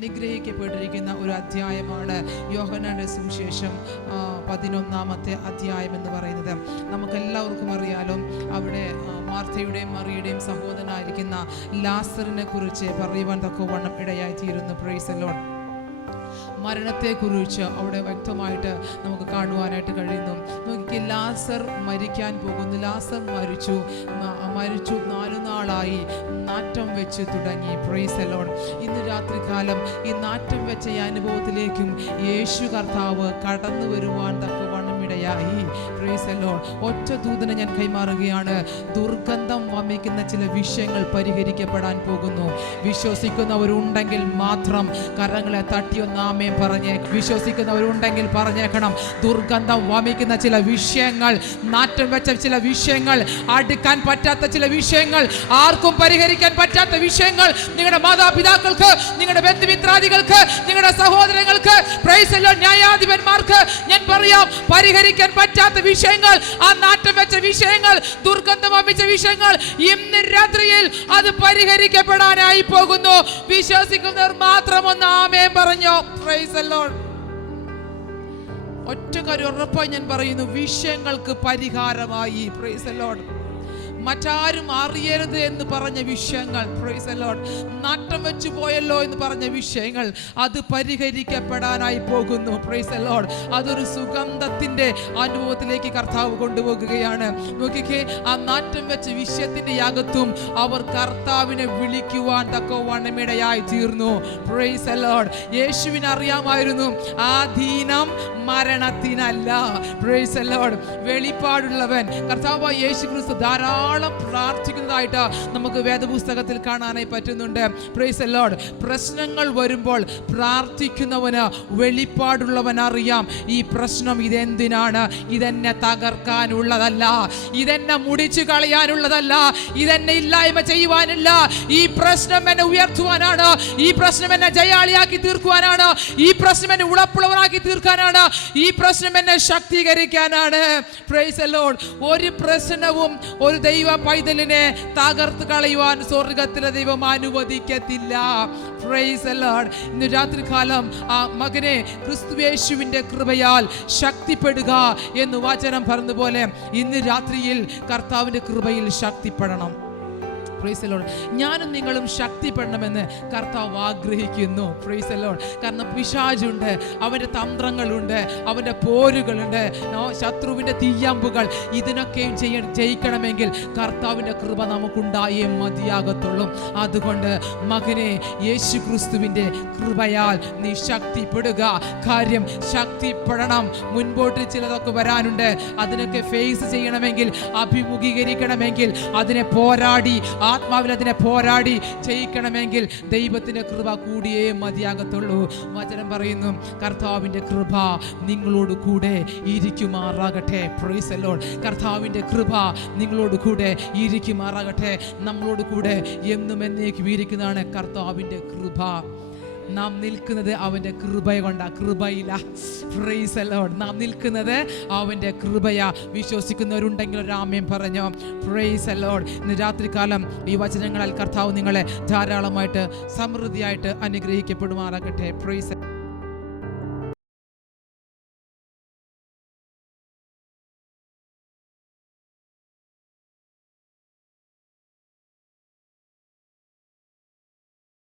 അനുഗ്രഹിക്കപ്പെട്ടിരിക്കുന്ന ഒരു അധ്യായമാണ് യോഹന്നാന്റെ സുവിശേഷം 11-ാമത്തെ അധ്യായം എന്ന് പറയുന്നത്. നമുക്കെല്ലാവർക്കും അറിയാലോ, അവിടെ മാർത്തയുടെയും മറിയുടെയും സഹോദരനായിരിക്കുന്ന ലാസറിനെ കുറിച്ച് പറയുവാൻ തക്കവണ്ണം ഇടയായിത്തീരുന്നു. Price the Lord. മരണത്തെക്കുറിച്ച് അവിടെ വ്യക്തമായിട്ട് നമുക്ക് കാണുവാനായിട്ട് കഴിയുന്നു. നോക്കി, ലാസർ മരിക്കാൻ പോകുന്നു. ലാസർ മരിച്ചു 4 നാളായി നാറ്റം വെച്ച് തുടങ്ങി. Price the Lord. ഇന്ന് രാത്രികാലം ഈ നാറ്റം വെച്ച ഈ അനുഭവത്തിലേക്കും യേശു കർത്താവ് കടന്നു വരുവാൻ തക്കവണ്ണം ഇടയായി. Price the Lord. ഒറ്റ ദൂതനെ ഞാൻ കൈമാറുകയാണ്. ദുർഗന്ധം വമിക്കുന്ന ചില വിഷയങ്ങൾ പരിഹരിക്കപ്പെടാൻ പോകുന്നു. വിശ്വസിക്കുന്നവരുണ്ടെങ്കിൽ മാത്രം കരങ്ങളെ തട്ടിയൊന്നാമേ പറഞ്ഞേ. വിശ്വസിക്കുന്നവരുണ്ടെങ്കിൽ പറഞ്ഞേക്കണം, ദുർഗന്ധം വമിക്കുന്ന ചില വിഷയങ്ങൾ, നാറ്റം വെച്ച ചില വിഷയങ്ങൾ, അടുക്കാൻ പറ്റാത്ത ചില വിഷയങ്ങൾ, ആർക്കും പരിഹരിക്കാൻ പറ്റാത്ത വിഷയങ്ങൾ, നിങ്ങളുടെ മാതാപിതാക്കൾക്ക്, നിങ്ങളുടെ ബന്ധുമിത്രാദികൾക്ക്, നിങ്ങളുടെ സഹോദരങ്ങൾക്ക്, പ്രൈസ് ദി ലോർഡ്, ന്യായാധിപന്മാർക്ക് ഞാൻ പറയാം, പരിഹരിക്കാൻ പറ്റാത്ത വിഷയങ്ങൾ, ആ നാറ്റം വെച്ച വിഷയങ്ങൾ, ദുർഗന്ധം വമിച്ച വിഷയങ്ങൾ ഇന്ന് രാത്രിയിൽ അത് പരിഹരിക്കപ്പെടാനായി പോകുന്നു. വിശ്വസിക്കുന്നവർ മാത്രം ഒന്ന് ആമേൻ പറഞ്ഞോ. Price the Lord. ഒറ്റ കാര്യം ഉറപ്പായി ഞാൻ പറയുന്നു, വിഷയങ്ങൾക്ക് പരിഹാരമായി. Price the Lord. മറ്റാരും അറിയരുത് എന്ന് പറഞ്ഞ വിഷയങ്ങൾ, പ്രൈസ് ദി ലോർഡ്, നാട്ടം വെച്ചു പോയല്ലോ എന്ന് പറഞ്ഞ വിഷയങ്ങൾ, അത് പരിഹരിക്കപ്പെടാനായി പോകുന്നു. Price the Lord. അതൊരു സുഗന്ധത്തിന്റെ അനുഭവത്തിലേക്ക് കർത്താവ് കൊണ്ടുപോകുകയാണ്. നോക്കിക്കേ, ആ നാട്ടം വെച്ച വിഷയത്തിന്റെ അകത്തും അവർ കർത്താവിനെ വിളിക്കുവാൻ തക്കവണ്ണം ഇടയായി തീർന്നു. Praise the lord. യേശുവിനെ അറിയാമായിരുന്നു, ആ ദീനം മരണത്തിനല്ല. Praise the lord. വെളിപ്പാടുള്ളവൻ കർത്താവായ യേശു ക്രിസ്തു ധാരാളം പ്രാർത്ഥിക്കുന്നതായിട്ട് നമുക്ക് വേദപുസ്തകത്തിൽ കാണാനായി പറ്റുന്നുണ്ട്. Praise the lord. പ്രശ്നങ്ങൾ വരുമ്പോൾ പ്രാർത്ഥിക്കുന്നവന് വെളിപ്പാടുള്ളവൻ അറിയാം, ഈ പ്രശ്നം ഇതെന്തിനാണ്, ഇതെന്നെ തകർക്കാനുള്ളതല്ല, ഇതെന്നെ മുടിച്ചു കളയാനുള്ളതല്ല, ഇതെന്നെ ഇല്ലായ്മ ചെയ്യുവാനല്ല, ഈ പ്രശ്നം എന്നെ ഉയർത്തുവാനാണ്, ഈ പ്രശ്നം എന്നെ ജയാളിയാക്കി തീർക്കുവാനാണ്, ഈ പ്രശ്നം എന്നെ ഉളപ്പുള്ളവനാക്കി തീർക്കാനാണ്, ഈ പ്രശ്നം എന്നെ ശക്തീകരിക്കാനാണ്. Price the Lord. ഒരു പ്രശ്നവും ഒരു ദൈവ പൈതലിനെ തകർത്ത് കളയുവാൻ സ്വർഗത്തിലെ ദൈവം അനുവദിക്കത്തില്ല. Price the Lord. ഇന്ന് രാത്രികാലം ആ മകനെ ക്രിസ്തുയേശുവിന്റെ കൃപയാൽ ശക്തിപ്പെടുക എന്ന് വചനം പറഞ്ഞതുപോലെ ഇന്ന് രാത്രിയിൽ കർത്താവിന്റെ കൃപയിൽ ശക്തിപ്പെടണം. Price the Lord. ഞാനും നിങ്ങളും ശക്തിപ്പെടണമെന്ന് കർത്താവ് ആഗ്രഹിക്കുന്നു. Price the Lord. കാരണം പിശാചുണ്ട്, അവൻ്റെ തന്ത്രങ്ങളുണ്ട്, അവൻ്റെ പോരുകളുണ്ട്, ശത്രുവിൻ്റെ തീയമ്പുകൾ, ഇതിനൊക്കെയും ജയിക്കണമെങ്കിൽ കർത്താവിൻ്റെ കൃപ നമുക്കുണ്ടായേ മതിയാകത്തുള്ളൂ. അതുകൊണ്ട് മകനെ, യേശു ക്രിസ്തുവിൻ്റെ കൃപയാൽ നീ ശക്തിപ്പെടുക. കാര്യം ശക്തിപ്പെടണം. മുൻപോട്ട് ചിലതൊക്കെ വരാനുണ്ട്, അതിനൊക്കെ ഫേസ് ചെയ്യണമെങ്കിൽ, അഭിമുഖീകരിക്കണമെങ്കിൽ, അതിനെ പോരാടി ആത്മാവിൽ അതിനെ പോരാടി ജയിക്കണമെങ്കിൽ ദൈവത്തിന്റെ കൃപ കൂടിയേ മതിയാകത്തുള്ളൂ. വചനം പറയുന്നു, കർത്താവിന്റെ കൃപ നിങ്ങളോട് കൂടെ ഇരിക്കുമാറാകട്ടെ. Price the Lord. കർത്താവിന്റെ കൃപ നിങ്ങളോട് കൂടെ ഇരിക്കുമാറാകട്ടെ. നമ്മളോട് കൂടെ എന്നും എന്നേക്കും ഇരിക്കുന്നതാണ് കർത്താവിന്റെ കൃപ. നാം നിൽക്കുന്നത് അവൻ്റെ കൃപ കൊണ്ടാ, കൃപയില്ല. Price the Lord. നാം നിൽക്കുന്നത് അവൻ്റെ കൃപയാ. വിശ്വസിക്കുന്നവരുണ്ടെങ്കിൽ ഒരു ആമേൻ പറഞ്ഞോ. Price the Lord. ഇന്ന് രാത്രികാലം ഈ വചനങ്ങളാൽ കർത്താവ് നിങ്ങളെ ധാരാളമായിട്ട് സമൃദ്ധിയായിട്ട് അനുഗ്രഹിക്കപ്പെടുമാറാകട്ടെ. പ്രൈസ്